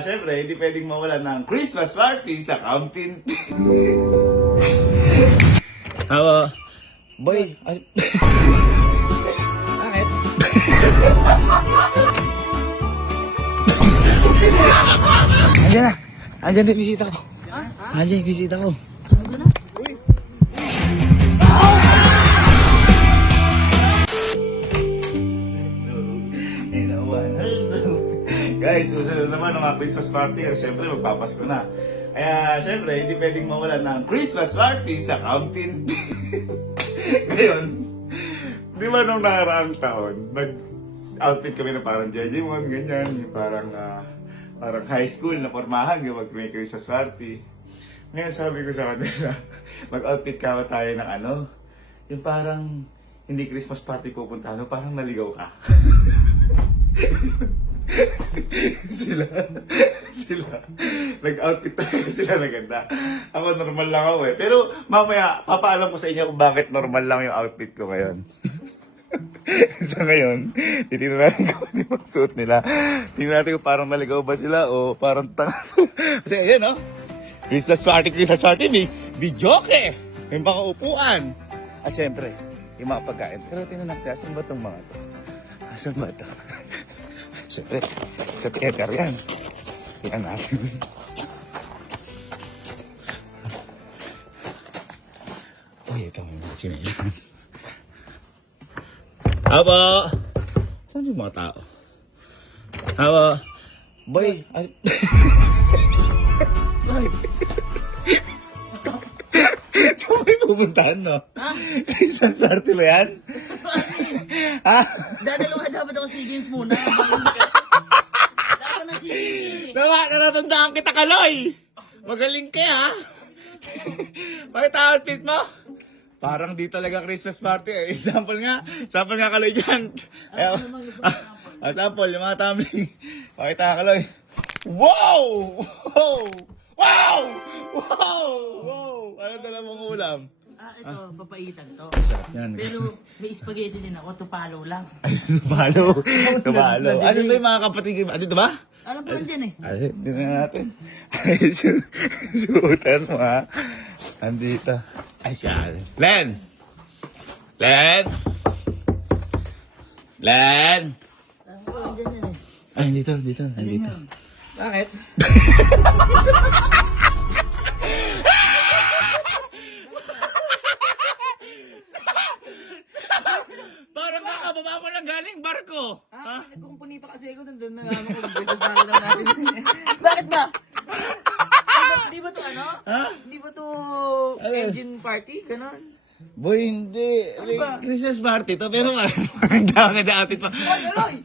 syempre, hindi pwedeng mawala ng Christmas party sa Camping. Hawa. Boy. Bakit? Andiyan na. Andiyan din bisita ko. Andiyan yung bisita ko. Guys, susunod naman ang Christmas party kasi syempre magpapasko na. Kaya syempre, hindi pwedeng mawala ng Christmas party sa Camping. Ngayon, di ba nung nakaraang taon, nag-outfit kami na parang Jejimon, ganyan, yung parang high school na pormahan yung may Christmas party. Ngayon sabi ko sa kanila, mag-outfit ka tayo ng yung parang hindi Christmas party pupunta, parang naligaw ka. sila nag-outfit talaga sila na ganda. Ako normal lang ako eh. Pero mamaya papaalam ko sa inyo kung bakit normal lang yung outfit ko ngayon. Sa ngayon, titignan natin kung ano yung magsuot nila. Tingnan natin kung parang naligaw ba sila o parang tanga. Kasi ayan Christmas party may joke eh. May mga upuan. At syempre, yung mga pagkain. Pero tingnan natin, asan ba itong mga to? Asan ba ito? Siyempre, sa theater yan. Tingnan natin. Uy, ito may mga chinelas. Haba! Saan yung mga tao? Haba! Boy! Boy! Saan may pupuntahan, no? Ha? Christmas party ba yan? Ha? Dadalawa dapat ako SEA Games muna. Dapat na SEA Games. Natatandaan kita, Kaloy! Magaling ka, ha? Bakit outfit mo? Parang di talaga Christmas party eh. Sample nga, Kaloy dyan. Sample, yung mga tumbling. Pakita, Kaloy. Wow! Wow! Wow! Wow! Wow! Ano dala mong ulam? Ito, papaitan to. Sarap yan. Pero may spaghetti din ako, tupalo lang. Ay, tupalo. Ano ba yung mga kapatid? Dito ba? Alam ko lang dyan eh. Ay, tingnan natin. Ay, suotan mo ha. Andito. Ay, siya. Len! Alam ko lang dyan yan eh. Ay, dito. Bakit? Parang kakababa mo lang galing barko. Nagkukumpuni pa kasi ako doon na naman kung business party lang natin. Bakit ba? Di ba to Ha? Di ba to Ano? engine party? Ganon? Boy, hindi. Ano ba? Christmas party to, pero maganda outfit pa. Aloy!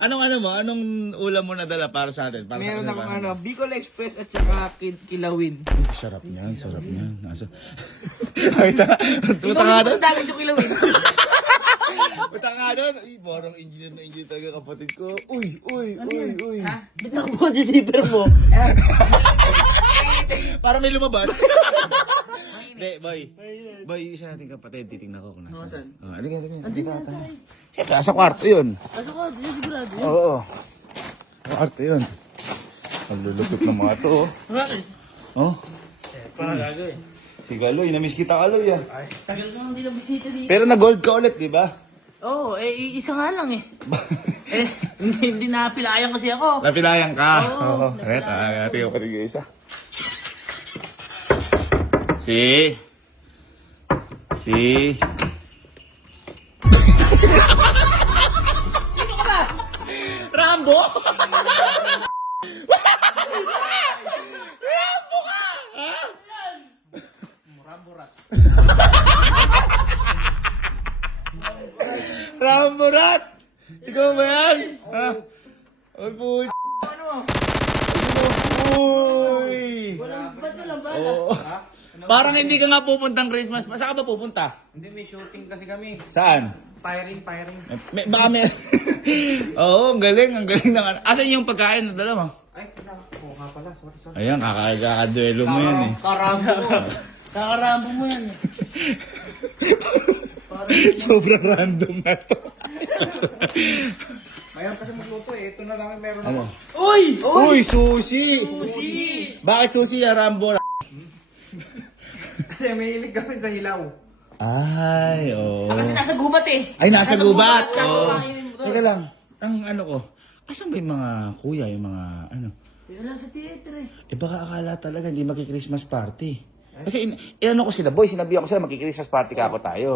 Anong ulam mo nadala para sa atin? Para Meron sa atin, akong Bicol Express at saka Kilawin. Sarap niyan. Nasa. Punta nga doon. Dagat yung Kilawin. Punta nga doon. Ay, parang engineer talaga kapatid ko. Uy. Ha? Ba't nakabuhan si zipper mo? Parang may lumabas. Hindi, boy. Boy, isa nating kapatid. Titingnan ko kung Nasaan? nasa. Halika. Siyempre, sa kwarto yun. Asa ko? Di sigurado yun. Oo. Sa kwarto yun. Ang lulupit ng mga to. Bakit? Oh. Parang gagawin. Si Kaloy, namiss kita Kaloy ah. Tagal ko nang di na bisita dito. Pero nag-gold ka ulit, di ba? Oo, isa nga lang eh. Hindi napilayan kasi ako. Napilayan ka. Oo, Right, natin yung kapatid ko isa. Si... Sino ka ba? Rambo? Ramborat! Ikaw ba yan? Ha? Ay po. Ano? Uy! Ba't walang bala? Oo. Parang hindi ka nga pupuntang Christmas. Saan ka ba pupunta? Hindi, may shooting kasi kami. Saan? Firing. Baka may... Oo, ang galing ng Asan yung pagkain na dala mo? Ay, oo nga pala. Sorry. Ayan, kakakaduelo mo yan eh. Kakarambo mo yan eh. Sobrang random na to. Mayroon kasi magluto eh. Ito na lang yung meron Ano? ako. Uy, sushi! Sushi! Bakit sushi, Rambo? Kasi mahilig kami sa hilaw. Ay, oo. Kasi nasa gubat eh. Ay, nasa gubat! Nasa Oo. gubat. Teka lang, ang ano ko, asan ba yung mga kuya, yung mga ano? Wala sa theater eh. Eh baka akala talaga hindi maki-Christmas party. Kasi inano ko sila, boy, sinabihan ko sila maki-Christmas party ka ako tayo.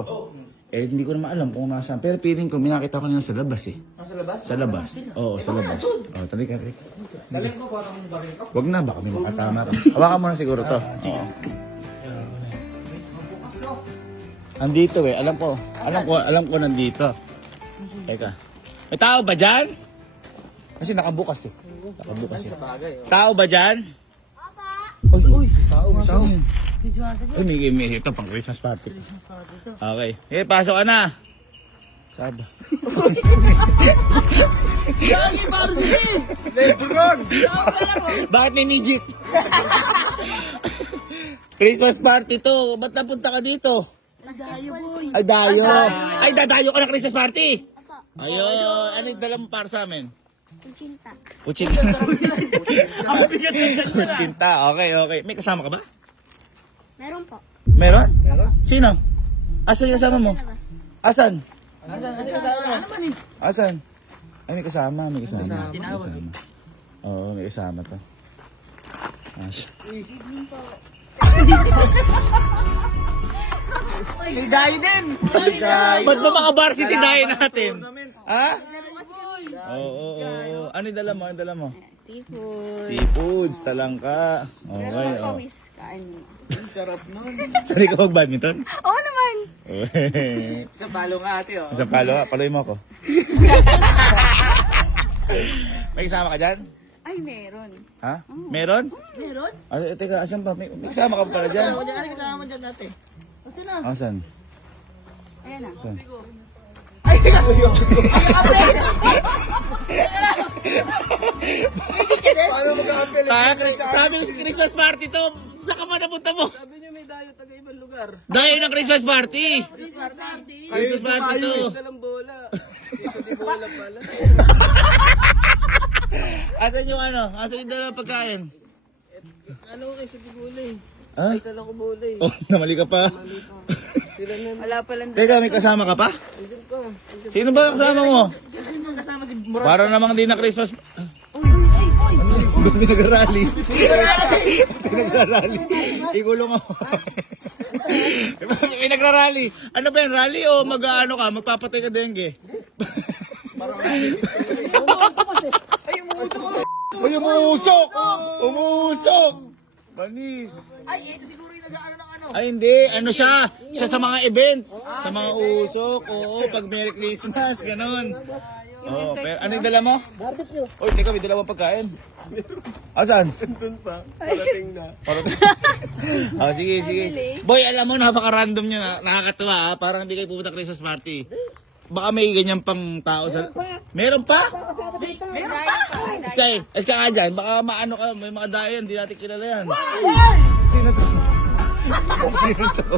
Eh hindi ko naman alam kung nasaan. Pero feeling ko, minakita ko nila sa labas eh. Nasa labas? Sa labas. Oo, sa labas. Oo, tali ka. Dalhin ko parang baril ko. Wag na, baka may makatama ka. Hawakan mo na siguro to. Oo. Andito eh, alam ko nandito. Teka. May tao ba dyan? Kasi nakabukas eh. Nakabukas eh. Tao ba dyan? Uy, tao. Uy, may ito pang Christmas party. Okay. Eh, pasok ka na. Saba. Lagi Barbie! Lebron! Bakit ninijik? Christmas party to. Ba't napunta ka dito? Nadayo boy. Ay, dayo. Ay, dadayo ka ng Christmas party. Ayun. Ano yung dala mo para sa amin? Kuchinta. Kuchinta. Ang bigat ng ganda. Kuchinta. Okay, okay. May kasama ka ba? Meron po. Meron? Sino? Asan yung kasama mo? Labas. Asan? Ano man eh? Asan? Ay, may kasama. May kasama. May kasama. Oo, may kasama to. May dayo din. Ba't ba mga varsity dahil natin? Ha? Laro kasi kami. Oo, oo. Ano yung dala mo? Ano yung dala mo? Seafood. Seafoods, talangka. Okay, Pero oh. pawis. Kain mo. Sarap nun. Sali ka mag-badminton? Oo naman. Sa palo nga ate oh. Isang palo, paloy mo ako. May kasama ka dyan? Ay, meron. Ha? Meron? Meron? Ah, teka, asan pa? May kasama ka pa pala dyan? Ano dyan? Ano kasama mo dyan natin? Ano na? Asan? Ayan na. Asan? Ay, Paano mag-a-appel? Sabi ng Christmas party to. Saan ka ba napunta mo? sabi niyo may dayo taga ibang lugar. Dahil ng Christmas party. Christmas party. Christmas party to. Dalang bola. Ito di bola pala. Asan yung ano? Asan yung dalawang pagkain? Ano ko kayo sa bola eh. Ha? Kala ko bola eh. Oh, namali ka pa. Sila na. Wala palang Teka, may kasama ka pa? Andun ko. Sino ba ang kasama mo? Sino kasama si Murad? Para namang di na Christmas. Pinagrally. Pinagrally. Ikulong ako. Pinagrally. Ano ba yan? Rally o mag-ano ka? Magpapatay ka dengue? Ay, umuuto ko. Uy, umuusok! Umuusok! Banis. Ay, ito siguro yung nag-ano ng ano. Ay, hindi. Ano siya? Siya sa mga events. Sa mga usok. Oo, pag Merry Christmas. Ganon. Oo, pero ano yung dala mo? Barbecue. Uy, teka, may dala mo pagkain. Asan? Doon pa. Parating na. Oh, sige, sige. Boy, alam mo, napaka-random nyo. Nakakatuwa, ha? Parang hindi kayo pupunta Christmas party. Baka may ganyan pang tao sa... Meron pa? Sky ka dyan. Baka maano ka, may mga dayan, hindi natin kilala yan. Sino to? Sino to?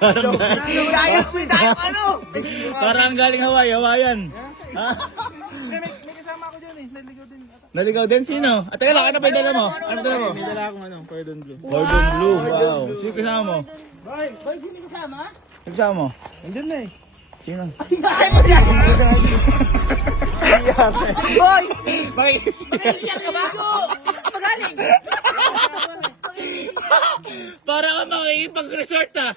Parang Dayang may dayang ano? parang galing Hawaii, Hawaiian. Ha? May kasama ako dyan eh. Naligaw din. Naligaw din? Sino? At teka lang, ano pa yung dala mo? Ano dala mo? May dala akong ano, cordon bleu. Cordon blue, wow. Sino kasama mo? Boy, sino kasama? Sino kasama mo? Andun na eh. Sino? Boy! Makikisiyan. Ka ba? Saan ka magaling? Para ka makikipag-resort ah.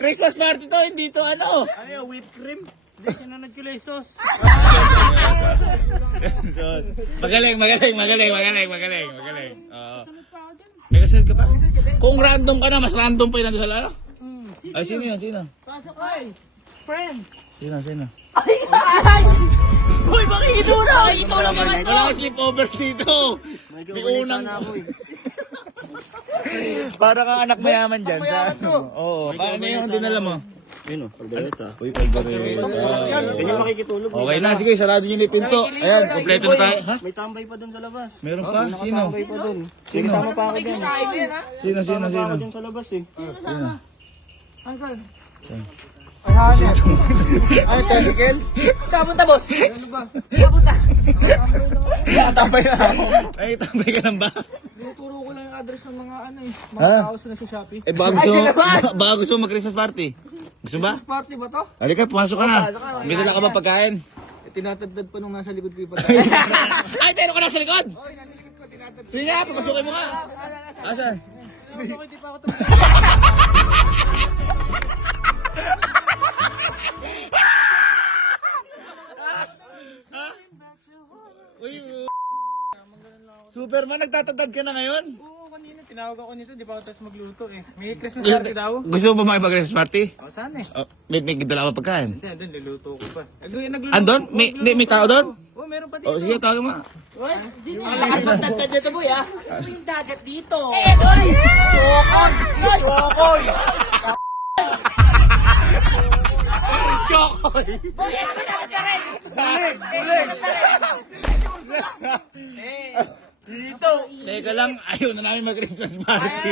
Christmas party to, hindi to ano. Ano yung whipped cream? Hindi, sinunod ko lang yung sauce. Magaling. Oo. May kasunod ka pa? Kung random ka na, mas random pa yun nandun sa lalo. Ay, sino yun? Sino? Pasok ay! Friend! Sino? Ay! Boy, makikidura! Makikidura naman to! Wala ka sleep over dito. May unang... Para ka anak mayaman dyan. Sa ano? Oo. Paano yung dinala mo? Ayun o, pagdalita. Uy, kalbareta. Ganyan makikitulog. Okay na, sige, sarado nyo na yung pinto. Ayan, kompleto na tayo. Ha? May tambay pa doon sa labas. Meron pa? Sino? Tambay pa doon. May kasama pa ako dyan. Kain mo yan ha? Sino? Kasama pa ako dyan sa labas eh. Asan? Ay, hanep. Ay, tricycle? Saan punta, boss? Ano ba? Saan punta? Tatambay na ako. Ay, tambay ka lang ba? Tinuturo ko lang yung address ng mga ano eh. Mga Ha? tao sa Shopee. Eh, baka gusto, baka gusto mo mag-Christmas party. Gusto ba? Christmas party ba to? Halika, pumasok ka na. May dala ka ba pagkain? Eh, tinatagdad pa nung nasa likod ko yung pagkain. Ay, pero ka na sa likod! Oy, nasa likod ko, tinatagdad. Sige nga, papasukin mo nga. Asan? Hindi pa ako Uy, Superman, nagtatagdad ka na ngayon? Oo, kanina tinawag ako nito, di pa ako tapos magluto eh. May Christmas party daw. Gusto mo ba makipag-Christmas party? O, saan eh? Oh, may dala ka ba pagkain? Hindi, andun, niluto ko pa. Nagluto Andon? May tao doon? Oo, meron pa dito. Oh, sige, tawag mo. Malakas magtagdad dito, boy, ah. Ano yung dagat dito? Eh, boy! Chokoy! Chokoy! Boy, ano ba dagat ka rin? Balik! Dagat ka rin. Dito! Teka lang, ayaw na namin mag-Christmas party.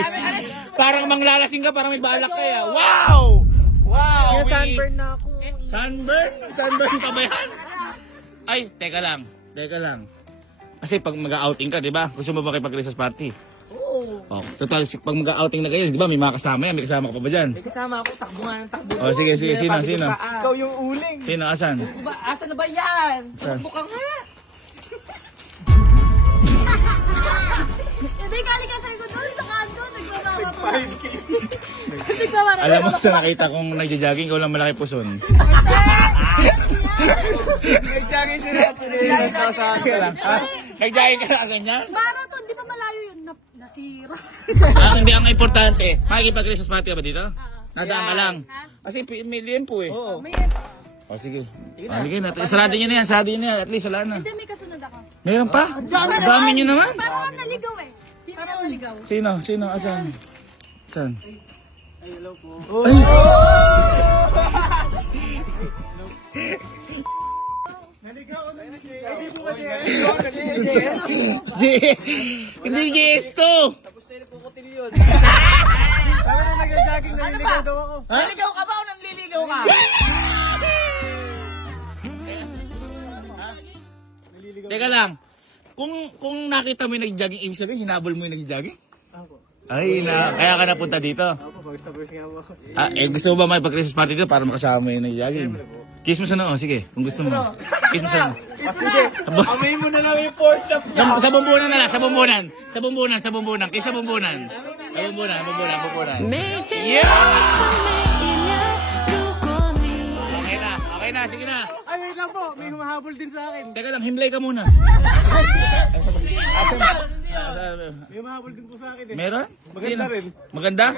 Parang manglalasing ka, parang may balak kaya. Wow! Wow! Sunburn na ako. Sunburn? Sunburn pa ba yan? Ay, teka lang. Kasi pag mag-outing ka, di ba? Gusto mo ba makipag-Christmas party? Oo. Oh, total, pag mag-outing na kayo, di ba? May mga kasama yan. May kasama ka pa ba dyan? May kasama ako, takbo nga ng takbo. Oh, sige. Sino? Ikaw yung uling. Sino? Asan? Asa na ba yan? Saan? Bukang nga. Hindi, galing kasi ko doon sa kanto. Nagbabawa ko. 5K. Nagbabawa na. Alam mo, sa nakita kong nagja-jogging, ikaw lang malaki puson. Nag-jogging sila. Pinag sa akin lang. Ha? Nag-jogging ka na ganyan? Marathon, di pa malayo yun. Nasira. Hindi ang importante. Makikipag-Christmas party ka ba dito? Nadaan ka lang. Kasi may liempo eh. Oo. May, O sige. Sige na. Sarado nyo na yan. At least wala na. hindi, may kasunod ako. Meron pa? Dami nyo naman. Parang naligaw eh. Parang naligaw. Sino? Asan? Saan? Hindi GS to! Tapos na yung kukutin yun. Sabi na nag-jogging, naliligaw daw ako. Naligaw ka ba o nanliligaw ka? Teka lang. Kung nakita mo yung nag-jogging, ibig sabihin, hinabol mo yung nag-jogging? Ay, kaya ka napunta dito. Ako, pag sabers nga ako. Gusto mo ba makipag-Christmas party dito para makasama mo yung nag-jogging? Kiss mo sa noo, sige, kung gusto mo. Kiss mo sa noo. Sige, amay mo na lang yung pork chop niya. Sa bumbunan na lang, sa bumbunan. Kiss sa bumbunan. Bumbunan. Okay na, sige na. Ay, wait lang po. May humahabol din sa akin. Teka lang, himlay ka muna. May humahabol din po sa akin eh. Meron? Maganda rin. Maganda?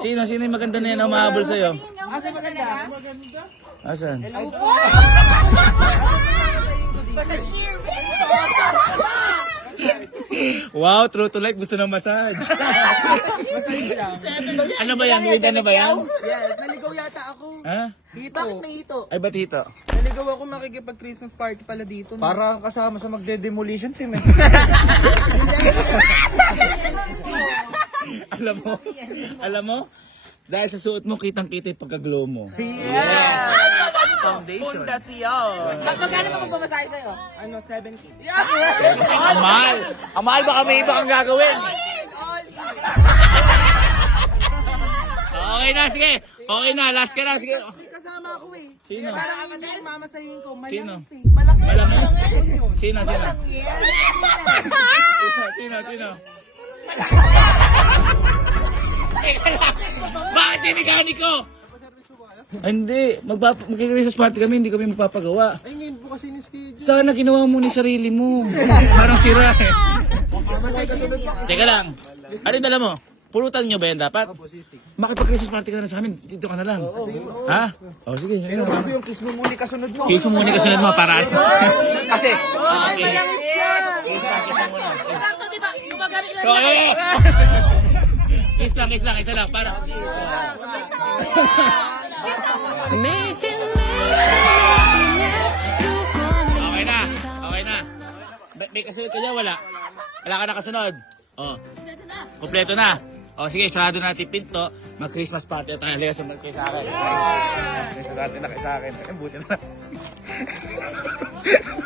Sino yung maganda na yan na umahabol sa'yo? Asa maganda? Asan? Wow, true to life, gusto ng massage. Ano ba yan? Weird ano ba yan? Yes, naligaw yata ako. Ha? Hito. Bakit may hito? Ay, ba't hito? Naligaw ako makikipag-Christmas party pala dito. Parang kasama sa magde-demolition team eh. Alam mo, dahil sa suot mo, kitang-kita yung pagka-glow mo. Yes! Foundation. Pundasyon. Magkano pa magpamasahe sa'yo? Ano, 70. Ang mahal, baka may iba kang gagawin. Okay na, sige. Okay na, last ka na, sige. May kasama ako eh. Sino? Parang hindi yung mamasahin ko. Sino? Malaki eh. Malaki. Malaki? Yun. Sino? Bakit tinigani ko? Hindi, mag-Christmas party kami, hindi kami magpapagawa. Ay, ngayon po kasi ni-schedule. Sana ginawa mo ni sarili mo. Parang sira eh. Teka lang, ano yung dala mo? Pulutan nyo ba yan dapat? Makipag-Christmas party ka na sa amin, dito ka na lang. Ha? O sige, ayun. Yung kiss mo muna kasunod mo. Kiss mo muna kasunod mo para... Kasi... Ay, malangis yan. Sakto, di ba? Yung magaling na So, kiss lang, isa lang, para... Okay na. May kasunod ka dyan, wala? Wala ka na kasunod? Oh. Kompleto na. O sige, sarado natin yung pinto. Mag-Christmas party tayo. Halika, sumunod kayo sa akin. Christmas party na kayo sa akin. Ay, buti na.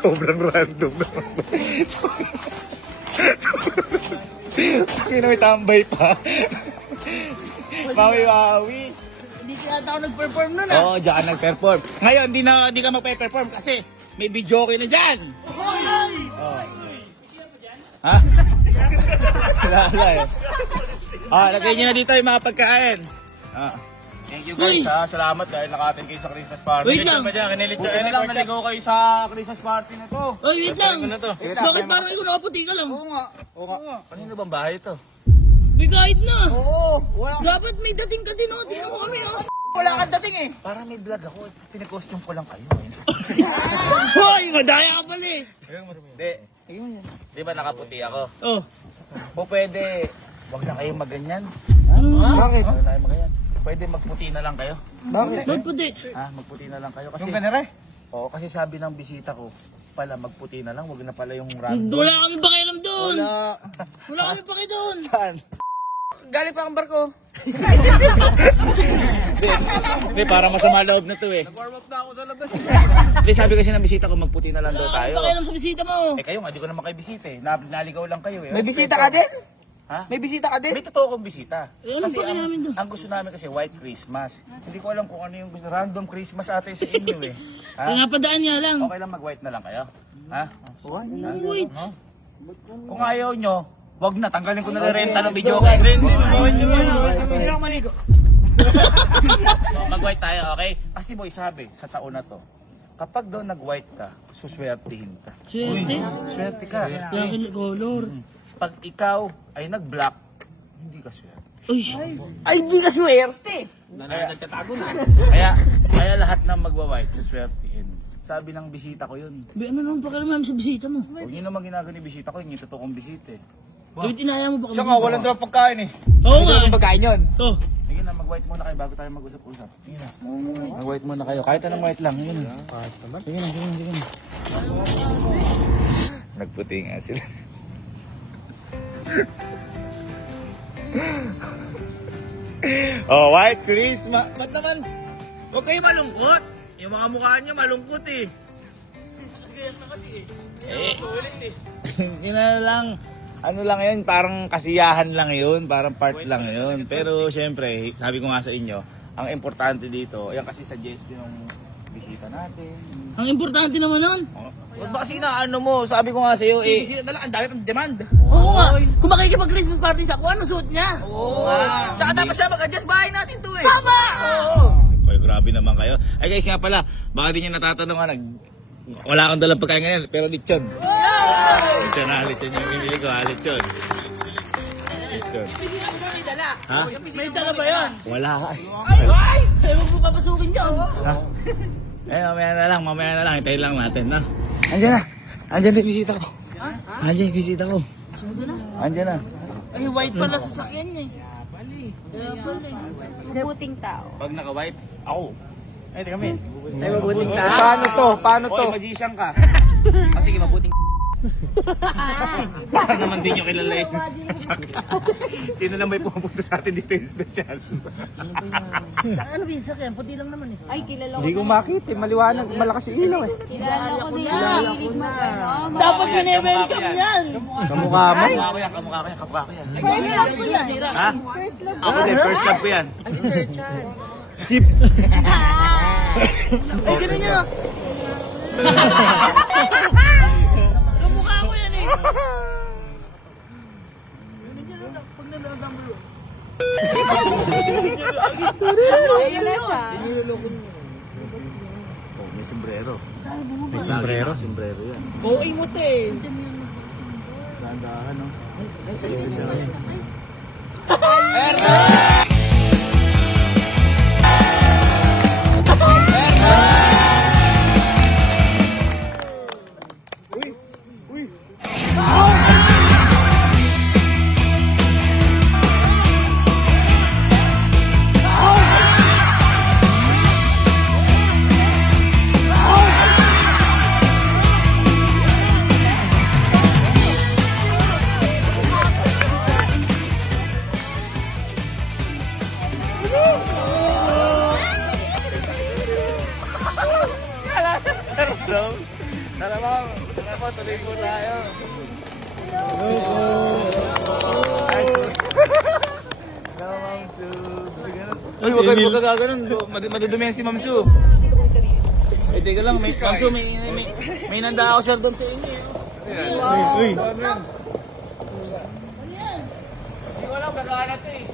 Sobrang random naman. Sakin na may tambay pa. Mawi-wawi. Hindi kaya ako nag-perform nun ah. Oo, diyan ka nag-perform. Ngayon, di ka magpe-perform kasi may video okay na dyan. Oh. Ha? Wala eh. Lagay nyo na dito yung mga pagkain. Thank you guys ha. Salamat dahil naka-attend kayo sa Christmas party. Wait lang. Buti na lang naligaw kayo sa Christmas party na to. Oy, wait lang. Bakit parang ikaw nakaputi ka lang? Oo nga. Kanino bang bahay ito? Bigayad na. Oo, wala. Dapat may dating ka din oh. Tingnan mo kami oh. Wala kang dating eh. Parang may vlog ako. Pinakostume ko lang kayo. Hoy, madaya ka pala eh. Hindi. Di ba nakaputi ako? Oh. O pwede, wag na kayong maganyan. Bakit? Wag na kayong maganyan. Pwede magputi na lang kayo. Bakit? Ba't puti? Magputi na lang kayo. Kasi, Yung ganere? Oo, kasi sabi ng bisita ko, pala magputi na lang, wag na pala yung random. Wala kami pakialam doon. Wala. Wala kami paki doon. Saan? Galing pa ang barko. Hindi, para masama loob na to eh. Warm up na ako sa labas. Hindi, sabi kasi ng bisita ko, magputi na lang daw Wala tayo. kami pakialam sa bisita mo. Eh kayo nga, di ko naman kayo bisita eh. Naligaw lang kayo eh. May bisita ka din? Ha? May bisita ka din? May totoo kong bisita. Eh, anong Kasi pake namin doon? ang gusto namin kasi white Christmas. Hindi ko alam kung ano yung random Christmas ate sa inyo eh. Ha? Pinapadaan nga lang. Okay lang mag-white na lang kayo? Ha? Wait. No? Kung ayaw nyo, wag na, tanggalin ko na renta ng video. Hindi, maligo. Mag-white tayo, okay? Kasi boy, sabi, sa taon na to, kapag daw nag-white ka, suswertihin ka. Swerte. Swerte ka. Yung color. Pag ikaw ay nag-black, hindi ka swerte. Uy. Ay, di ka swerte. Kaya lahat ng magwa-white, suswertihin. Sabi ng bisita ko yun. Ano naman pakialam namin sa bisita mo? Huwag nyo naman ginagano yung bisita ko, yung totoo kong bisita eh. Wait, inaya mo pa kami. Siya nga, walang daw pagkain eh. Oo nga. Walang pagkain yun. Oh. Sige na, mag-white muna kayo bago tayo mag-usap-usap. Sige na. Mag-white muna kayo. Kahit anong white lang. Sige na. Sige na. Nagputi nga sila. Oh, white Christmas. Ba't naman? Huwag kayo malungkot. Yung mga mukha niyo malungkot eh. Hindi na lang. Ano lang yun, parang kasiyahan lang yun, parang part lang yun. Pero syempre, sabi ko nga sa inyo, ang importante dito, yan kasi suggestion ng bisita natin. Ang importante naman nun. Huwag ba kasi na ano mo, sabi ko nga sa iyo eh. Bisita na lang, ang dami pang demand. Oo nga. Kung makikipag-Christmas party sa kung anong suot niya. Oo. Tsaka dapat siya mag-adjust bahay natin to eh. Tama! Oo. Ay, grabe naman kayo. Ay guys, nga pala, baka di nyo natatanungan, wala akong dalang pagkain ngayon, pero lechon. Lechon yung binili ko, lechon. Lechon. Ha? May dala ba yan? Wala ka. Ay! Sa'yo huwag mo papasukin dyan. Ha? Mamaya na lang, hintayin lang natin, no? Andiyan na. Andiyan yung bisita ko. Andiyan yung bisita ko. Andiyan na. Ay, white pala sa sakyan niya. Kaya pala eh. Mabuting tao. Pag naka-white, ako. Ay, kami. Ay, mabuting ta. Paano to? Paano to? Oy, magician ka. Sige, mabuting Baka naman din nyo kilala yun. Sino lang may pumunta sa atin dito yung special? Ano ba yung sakyan? Puti lang naman eh. Ay, kilala ko. Hindi ko makita eh. Maliwanag, malakas yung ilaw eh. Kilala ko nila. Hilig mag-ano. Dapat welcome yan. Kamukha mo. Kamukha ko yan. First love ko yan. Ha? Ako din, first love ko yan. Sip. Ay, ganun yun ah. Kamukha ko yan eh. Ayun na siya. Oh, may sombrero. May sombrero? Sombrero yan. Okay mo to eh. Dahan-dahan, no? Uy, wag kayo gaganon. Madudumihan si Ma'am Su. Eh, teka lang, Ma'am Su, may nanda ako sir doon sa inyo. Uy. Hindi ko alam, gagana to eh.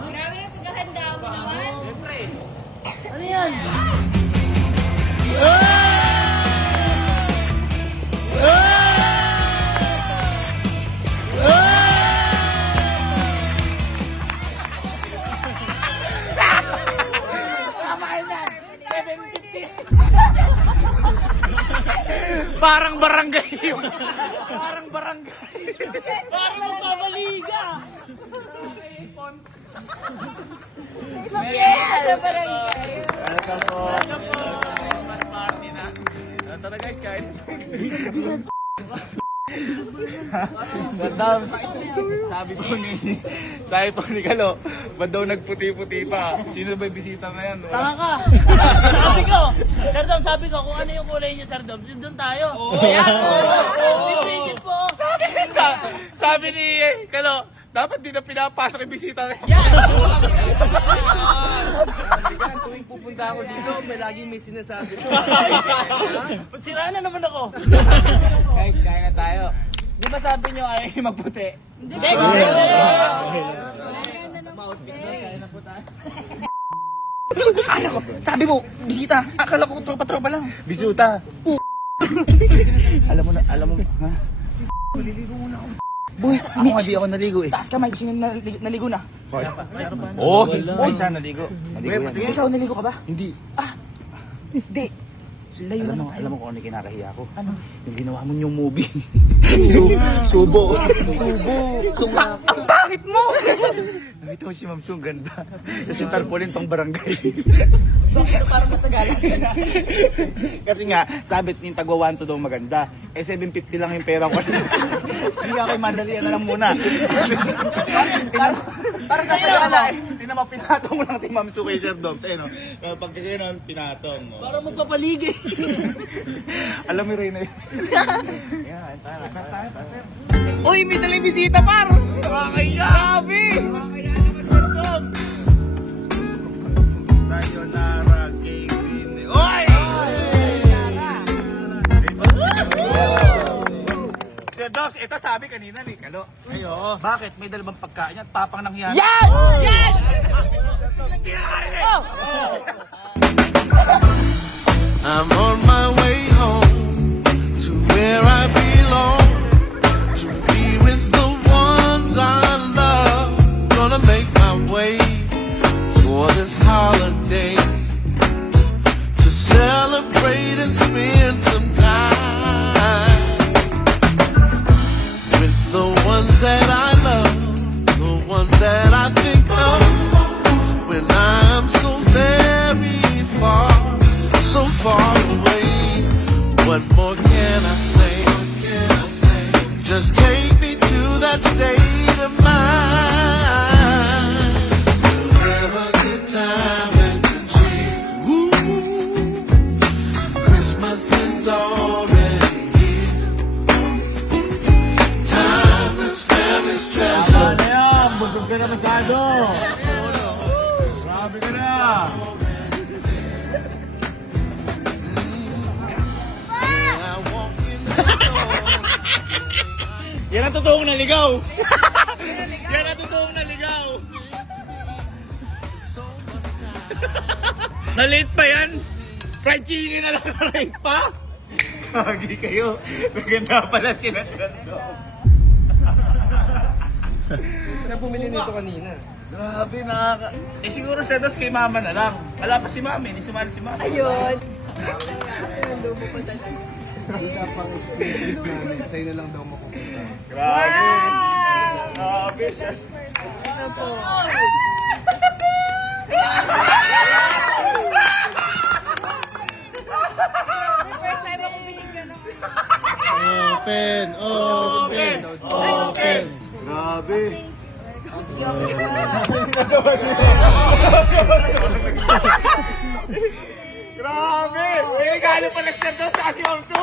Grabe na paghahanda mo naman. Ano yan? Parang barangay yun. Parang barangay. Parang magpapaliga! Yes! Sa barangay. Welcome po. Christmas party na. Tara guys, kain. Gandam. Sabi po ni Kalo, ba't daw nagputi-puti pa? Sino ba yung bisita na yan? Tanga ka! sabi ko, kung ano yung kulay niya, Sir Dom, doon tayo. Pipigil po. Sabi ni Kalo, dapat di na pinapasok yung bisita na yan. Tuwing pupunta ako dito, may laging may sinasabi ko. Siraan na naman ako. Guys, kain na tayo. Di ba sabi nyo ayaw yung magputi? Hindi. Ano ko? Sabi mo, bisita. Akala ko tropa-tropa lang. Bisuta. alam mo, ha? Boy, Ako nga di ako naligo eh. taas kamay. Sino naligo na? Oo, oh, siya naligo. Naligo yan. Ikaw, naligo ka ba? Hindi. Hindi. Layo na Alam mo kung ano yung kinakahiya ko? Ano? Yung ginawa mo yung movie. Subo. Sunga. Ang pangit mo! Nakita ko si Ma'am Su, ang ganda. Kasi yung tarpaulin pang barangay. Bakit parang masagala sila? Kasi nga, sabit yung tagwa 1 to daw maganda. Eh, 750 lang yung pera ko. Sige ako, mandalian na lang muna. Para sa sagala. Tinama, pinatong mo lang si Ma'am Su kay Sir Doms. Ayun, pag gano'n, pinatong. No? Para magpapaligi. Alam mo, Reyna. Yan, tara. Uy, may daling bisita, par! Grabe! Sir Doms! Sayonara kay Winnie. Oy! Sir Doms, ito sabi kanina ni Kalo. Ayo. Bakit? May dalawang pagkain at papang nangyan. Yan! Yan! I'm on my way home to where I belong, to be with the ones I love. Gonna make my way for this holiday to celebrate and spend some time with the ones that I love, the ones that I think of when I'm so very far, so far away. What more can I say? Just take me to that state of mind. Have a good time and cheer. Ooh, Christmas is already here. Time is family's treasure. Busog ka na masyado. Grabe ka na. I walk in the door. Yan ang totoong naligaw. Yan ang totoong naligaw. Na-late pa yan? Fried chicken na lang na-late pa? Kagi kayo. Maganda pala sila dito. Kaya bumili nito kanina. Grabe, nakaka... Eh siguro sa dos kay mama na lang. Wala pa si mama, hindi sumali si mama. Ayun. Sa'yo na lang daw makupunta. Grabe. Grabe siya. First time ako binigyan ng... Open! Grabe. Grabe! May regalo pala siya doon sa si Ma'am Su!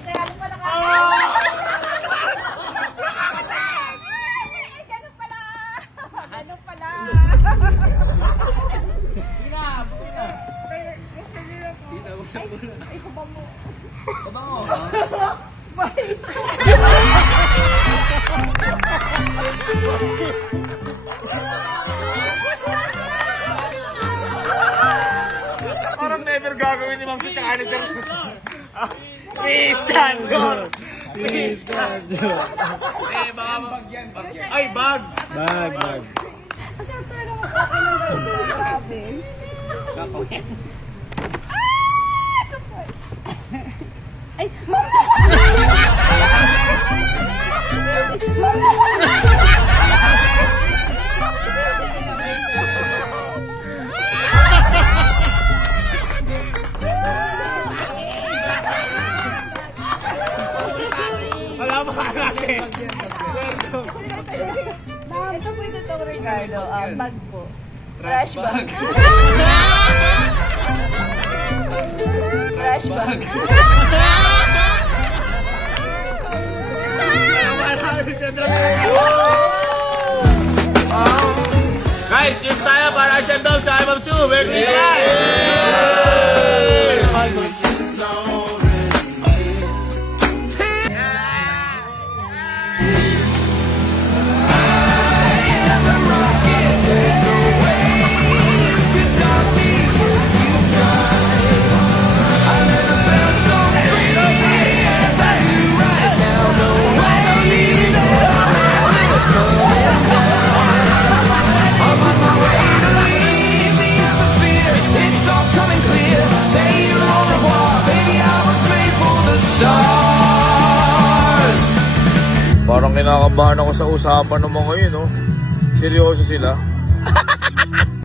Kaya pala ka. ni Sir. Christian Sir. Christian Sir. Eh, baka ay, bag. Bag. Kasi talaga mag-okay ng girl. Grabe. Surprise! Ay, Wala pa natin. ito po ito to, Ricardo. Bag po. Trash bag. Trash bag. Guys, cheers tayo para sa Dom sa Imam Su. Merry Christmas! It's already here. It's all coming clear. Say au revoir, baby. I was made for the stars. Parang kinakabahan ako sa usapan ng mga yun, no? Seryoso sila.